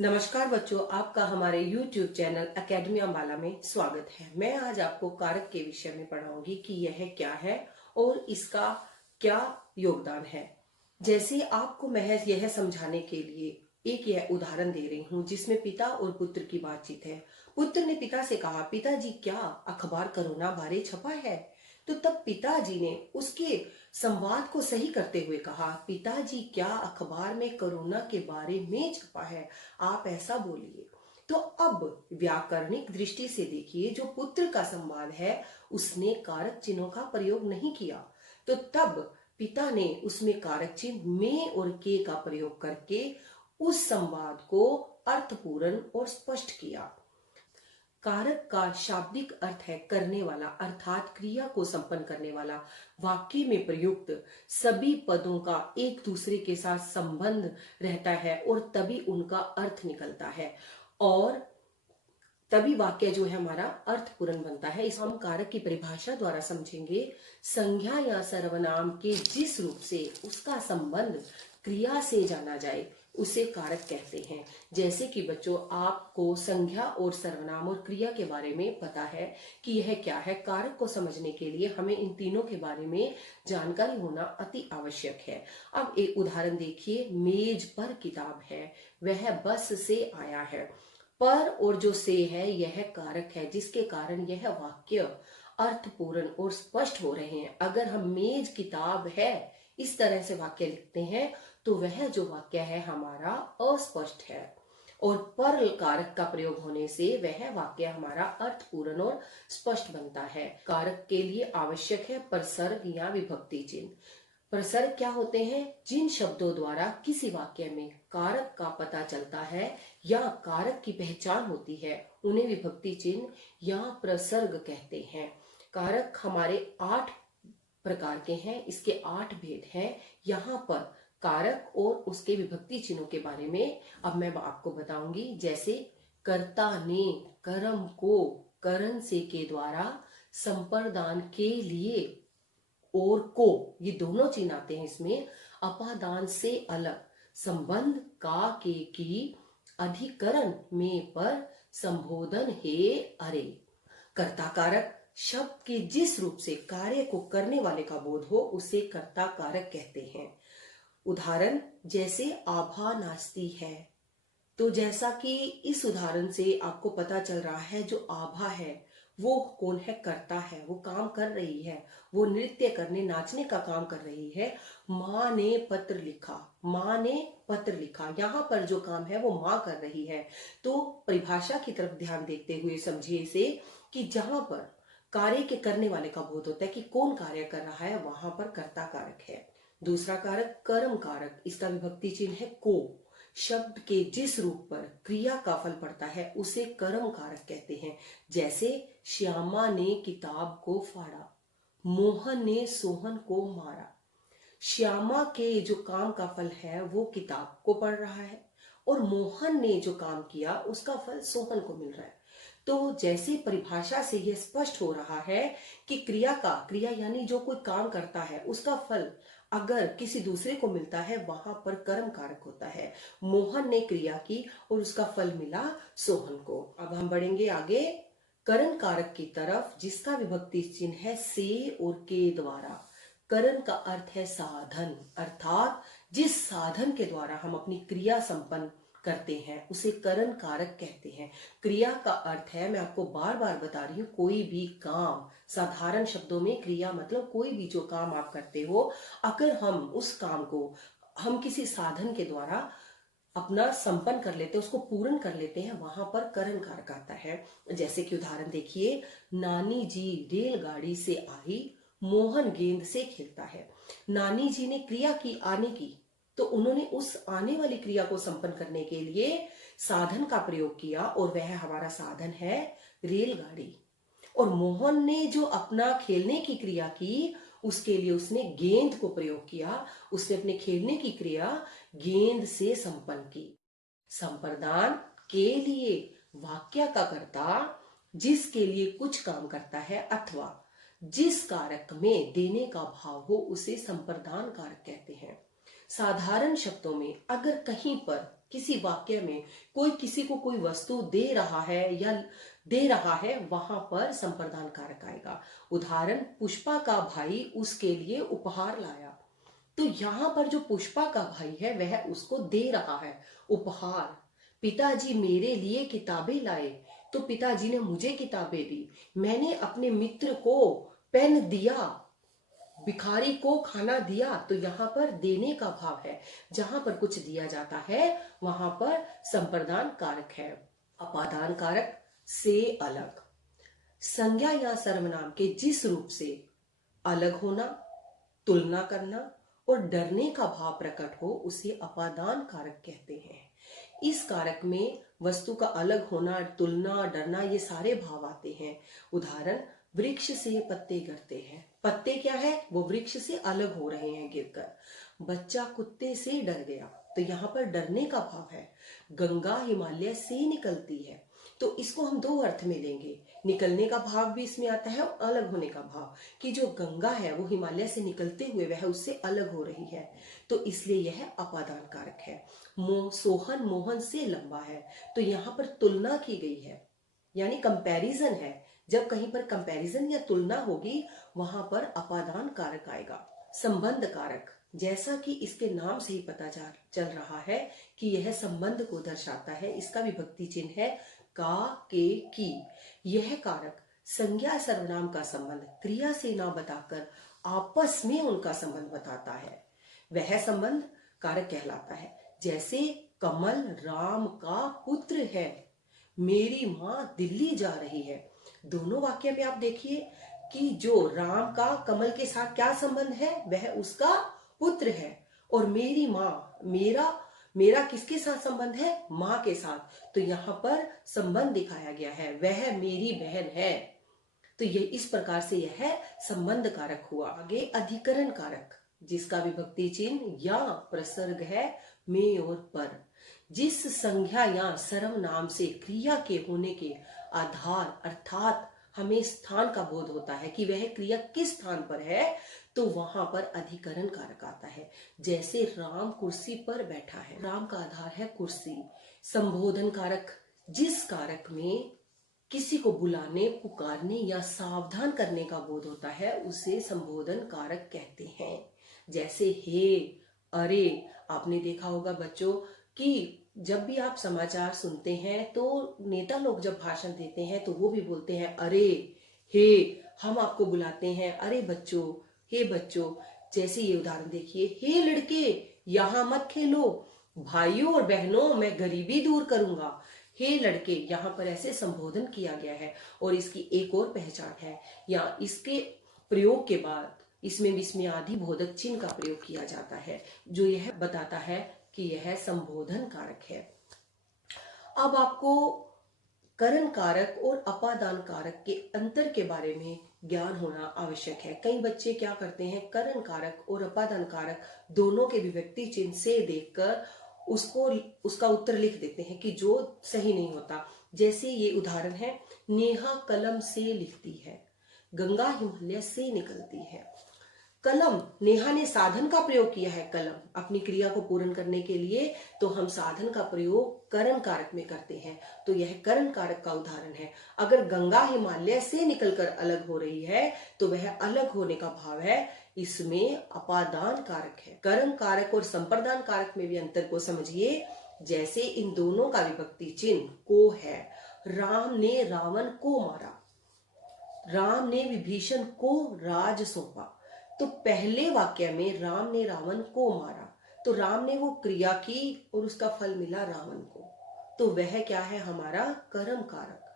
नमस्कार बच्चों, आपका हमारे YouTube चैनल एकेडमी अम्बाला में स्वागत है। मैं आज आपको कारक के विषय में पढ़ाऊंगी कि यह क्या है और इसका क्या योगदान है। जैसे आपको महज यह समझाने के लिए एक यह उदाहरण दे रही हूँ जिसमें पिता और पुत्र की बातचीत है। पुत्र ने पिता से कहा, पिताजी क्या अखबार कोरोना बारे छपा है? तो तब पिताजी ने उसके संवाद को सही करते हुए कहा, पिताजी क्या अखबार में कोरोना के बारे में छपा है? आप ऐसा बोलिए। तो अब व्याकरणिक दृष्टि से देखिए, जो पुत्र का संवाद है उसने कारक चिन्हों का प्रयोग नहीं किया, तो तब पिता ने उसमें कारक चिन्ह में और के का प्रयोग करके उस संवाद को अर्थपूर्ण और स्पष्ट किया। कारक का शाब्दिक अर्थ है करने वाला, अर्थात क्रिया को संपन्न करने वाला। वाक्य में प्रयुक्त सभी पदों का एक दूसरे के साथ संबंध रहता है और तभी उनका अर्थ निकलता है और तभी वाक्य जो है हमारा अर्थपूर्ण बनता है। इस हम कारक की परिभाषा द्वारा समझेंगे। संज्ञा या सर्वनाम के जिस रूप से उसका संबंध क्रिया से जाना जाए उसे कारक कहते हैं। जैसे कि बच्चों, आपको संज्ञा और सर्वनाम और क्रिया के बारे में पता है कि यह क्या है। कारक को समझने के लिए हमें इन तीनों के बारे में जानकारी होना अति आवश्यक है। अब एक उदाहरण देखिए, मेज पर किताब है, वह बस से आया है। पर और जो से है यह कारक है जिसके कारण यह वाक्य अर्थपूर्ण और स्पष्ट हो रहे हैं। अगर हम मेज किताब है इस तरह से वाक्य लिखते हैं तो वह जो वाक्य है हमारा अस्पष्ट है, और पर कारक का प्रयोग होने से वह वाक्य हमारा अर्थपूर्ण और स्पष्ट बनता है। कारक के लिए आवश्यक है प्रसर्ग या विभक्ति चिन्ह। प्रसर्ग क्या होते हैं? जिन शब्दों द्वारा किसी वाक्य में कारक का पता चलता है या कारक की पहचान होती है उन्हें विभक्ति चिन्ह या प्रसर्ग कहते हैं। कारक हमारे 8 प्रकार के हैं, इसके 8 भेद हैं। यहाँ पर कारक और उसके विभक्ति चिन्हों के बारे में अब मैं आपको बताऊंगी। जैसे कर्ता ने कर्म को करण से के द्वारा, संप्रदान के लिए और को, ये दोनों चिन्ह आते हैं इसमें। अपादान से अलग, संबंध का के की, अधिकरण में पर, संबोधन हे अरे। कर्ता कारक शब्द के जिस रूप से कार्य को करने वाले का बोध हो उसे कर्ता कारक कहते हैं। उदाहरण जैसे आभा नाचती है, तो जैसा कि इस उदाहरण से आपको पता चल रहा है जो आभा है वो कौन है? कर्ता है, वो काम कर रही है, वो नृत्य करने नाचने का काम कर रही है। माँ ने पत्र लिखा, माँ ने पत्र लिखा, यहाँ पर जो काम है वो माँ कर रही है। तो परिभाषा की तरफ ध्यान देते हुए समझिए इसे कि जहां पर कार्य के करने वाले का बोध होता है कि कौन कार्य कर रहा है वहां पर कर्ता कारक है। दूसरा कारक कर्म कारक, इसका विभक्ति चिन्ह है को। शब्द के जिस रूप पर क्रिया का फल पड़ता है उसे कर्म कारक कहते हैं। जैसे श्यामा ने किताब को फाड़ा, मोहन ने सोहन को मारा। श्यामा के जो काम का फल है वो किताब को पढ़ रहा है और मोहन ने जो काम किया उसका फल सोहन को मिल रहा है। तो जैसे परिभाषा से यह स्पष्ट हो रहा है कि क्रिया यानी जो कोई काम करता है उसका फल अगर किसी दूसरे को मिलता है वहां पर कर्म कारक होता है। मोहन ने क्रिया की और उसका फल मिला सोहन को। अब हम बढ़ेंगे आगे करण कारक की तरफ, जिसका विभक्ति चिन्ह है से और के द्वारा। करण का अर्थ है साधन, अर्थात जिस साधन के द्वारा हम अपनी क्रिया संपन्न करते हैं उसे करण कारक कहते हैं। क्रिया का अर्थ है, मैं आपको बार बार बता रही हूँ, कोई भी काम। साधारण शब्दों में क्रिया मतलब कोई भी जो काम आप करते हो, अगर हम उस काम को हम किसी साधन के द्वारा अपना संपन्न कर लेते हैं, उसको पूर्ण कर लेते हैं, वहां पर करण कारक आता है। जैसे कि उदाहरण देखिए, नानी जी रेलगाड़ी से आई, मोहन गेंद से खेलता है। नानी जी ने क्रिया की आने की, तो उन्होंने उस आने वाली क्रिया को संपन्न करने के लिए साधन का प्रयोग किया और वह हमारा साधन है रेलगाड़ी। और मोहन ने जो अपना खेलने की क्रिया की उसके लिए उसने गेंद को प्रयोग किया, उसने अपने खेलने की क्रिया गेंद से संपन्न की। संप्रदान के लिए वाक्य का कर्ता जिसके लिए कुछ काम करता है अथवा जिस कारक में देने का भाव हो उसे संप्रदान कारक कहते हैं। साधारण शब्दों में अगर कहीं पर किसी वाक्य में कोई किसी को कोई वस्तु दे रहा है या दे रहा है, वहां पर संप्रदान कारक आएगा। उदाहरण, पुष्पा का भाई उसके लिए उपहार लाया। तो यहां पर जो पुष्पा का भाई है वह उसको दे रहा है उपहार। पिताजी मेरे लिए किताबें लाए, तो पिताजी ने मुझे किताबें दी। मैंने अपने मित्र को पेन दिया, भिखारी को खाना दिया। तो यहाँ पर देने का भाव है। जहां पर कुछ दिया जाता है वहां पर संप्रदान कारक है। अपादान कारक से अलग, संज्ञा या सर्वनाम के जिस रूप से अलग होना, तुलना करना और डरने का भाव प्रकट हो उसे अपादान कारक कहते हैं। इस कारक में वस्तु का अलग होना, तुलना, डरना, ये सारे भाव आते हैं। उदाहरण, वृक्ष से पत्ते गिरते हैं। पत्ते क्या है? वो वृक्ष से अलग हो रहे हैं गिरकर। बच्चा कुत्ते से डर गया, तो यहाँ पर डरने का भाव है। गंगा हिमालय से निकलती है, तो इसको हम दो अर्थ में लेंगे। निकलने का भाव भी इसमें आता है और अलग होने का भाव, कि जो गंगा है वो हिमालय से निकलते हुए वह उससे अलग हो रही है, तो इसलिए यह अपादान कारक है। सोहन मोहन से लंबा है, तो यहाँ पर तुलना की गई है, यानी कंपैरिजन है। जब कहीं पर कंपैरिजन या तुलना होगी वहां पर अपादान कारक आएगा। संबंध कारक, जैसा कि इसके नाम से ही पता चल रहा है कि यह संबंध को दर्शाता है। इसका विभक्ति चिन्ह है का, के, की। यह कारक संज्ञा सर्वनाम का संबंध क्रिया से ना बताकर आपस में उनका संबंध बताता है, वह संबंध कारक कहलाता है। जैसे कमल राम का पुत्र है, मेरी मां दिल्ली जा रही है। दोनों वाक्य में आप देखिए कि जो राम का कमल के साथ क्या संबंध है, वह उसका पुत्र है। और मेरी मां, मेरा किसके साथ संबंध है? मां के साथ। तो यहाँ पर संबंध दिखाया गया है, वह मेरी बहन है। तो ये इस प्रकार से यह संबंध कारक हुआ। आगे अधिकरण कारक, जिसका विभक्ति चिन्ह या प्रसर्ग है में और पर। जिस संज्ञा या सर्वनाम से क्रिया के होने के आधार अर्थात हमें स्थान का बोध होता है कि वह क्रिया किस स्थान पर है, तो वहां पर अधिकरण कारक आता है। जैसे राम कुर्सी पर बैठा है, राम का आधार है कुर्सी। संबोधन कारक, जिस कारक में किसी को बुलाने, पुकारने या सावधान करने का बोध होता है उसे संबोधन कारक कहते हैं। जैसे हे, अरे। आपने देखा होगा बच्चों कि जब भी आप समाचार सुनते हैं तो नेता लोग जब भाषण देते हैं तो वो भी बोलते हैं अरे, हे। हम आपको बुलाते हैं अरे बच्चों, हे बच्चों। जैसे ये उदाहरण देखिए, हे लड़के यहाँ मत खेलो, भाइयों और बहनों मैं गरीबी दूर करूंगा। हे लड़के, यहाँ पर ऐसे संबोधन किया गया है। और इसकी एक और पहचान है, या इसके प्रयोग के बाद इसमें विस्मयादि बोधक चिन्ह का प्रयोग किया जाता है, जो यह बताता है कि यह संबोधन कारक है। अब आपको करण कारक और अपादान कारक के अंतर के बारे में ज्ञान होना आवश्यक है। कई बच्चे क्या करते हैं, करण कारक और अपादान कारक दोनों के विभक्ति चिन्ह से देखकर उसका उत्तर लिख देते हैं, कि जो सही नहीं होता। जैसे ये उदाहरण है, नेहा कलम से लिखती है, गंगा हिमालय से निकलती है। कलम, नेहा ने साधन का प्रयोग किया है कलम अपनी क्रिया को पूर्ण करने के लिए, तो हम साधन का प्रयोग करण कारक में करते हैं, तो यह करण कारक का उदाहरण है। अगर गंगा हिमालय से निकलकर अलग हो रही है तो वह अलग होने का भाव है, इसमें अपादान कारक है। करण कारक और संप्रदान कारक में भी अंतर को समझिए। जैसे इन दोनों का विभक्ति चिन्ह को है, राम ने रावण को मारा, राम ने विभीषण को राज सौंपा। तो पहले वाक्य में राम ने रावण को मारा, तो राम ने वो क्रिया की और उसका फल मिला रावण को, तो वह क्या है, हमारा कर्म कारक।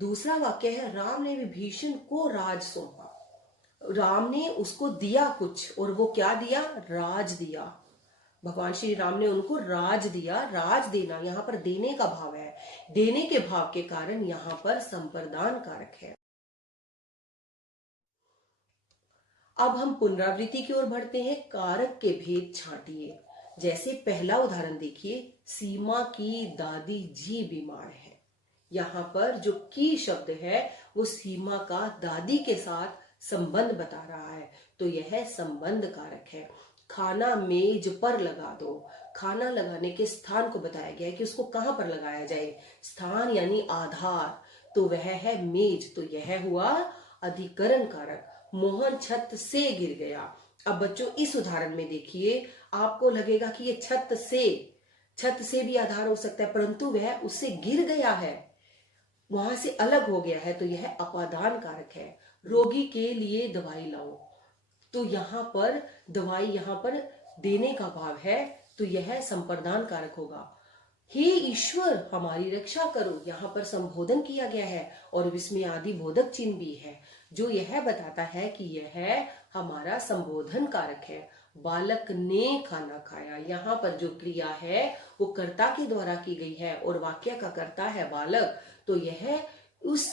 दूसरा वाक्य है, राम ने विभीषण को राज सौंपा, राम ने उसको दिया कुछ, और वो क्या दिया, राज दिया। भगवान श्री राम ने उनको राज दिया। राज देना, यहाँ पर देने का भाव है, देने के भाव के कारण यहाँ पर संप्रदान कारक है। अब हम पुनरावृत्ति की ओर बढ़ते हैं। कारक के भेद छांटिए। जैसे पहला उदाहरण देखिए, सीमा की दादी जी बीमार है। यहाँ पर जो की शब्द है वो सीमा का दादी के साथ संबंध बता रहा है, तो यह संबंध कारक है। खाना मेज पर लगा दो, खाना लगाने के स्थान को बताया गया है कि उसको कहां पर लगाया जाए। स्थान यानी आधार, तो वह है मेज। तो यह हुआ अधिकरण कारक। मोहन छत से गिर गया। अब बच्चों इस उदाहरण में देखिए, आपको लगेगा कि ये छत से भी आधार हो सकता है, परंतु वह उससे गिर गया है, वहां से अलग हो गया है, तो यह अपादान कारक है। रोगी के लिए दवाई लाओ, तो यहां पर दवाई यहां पर देने का भाव है, तो यह संप्रदान कारक होगा। हे ईश्वर हमारी रक्षा करो, यहां पर संबोधन किया गया है और विस्मय आदि बोधक चिन्ह भी है, जो यह बताता है कि यह हमारा संबोधन कारक है। बालक ने खाना खाया, यहाँ पर जो क्रिया है वो कर्ता के द्वारा की गई है और वाक्य का कर्ता है बालक, तो यह उस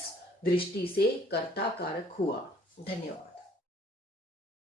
दृष्टि से कर्ता कारक हुआ। धन्यवाद।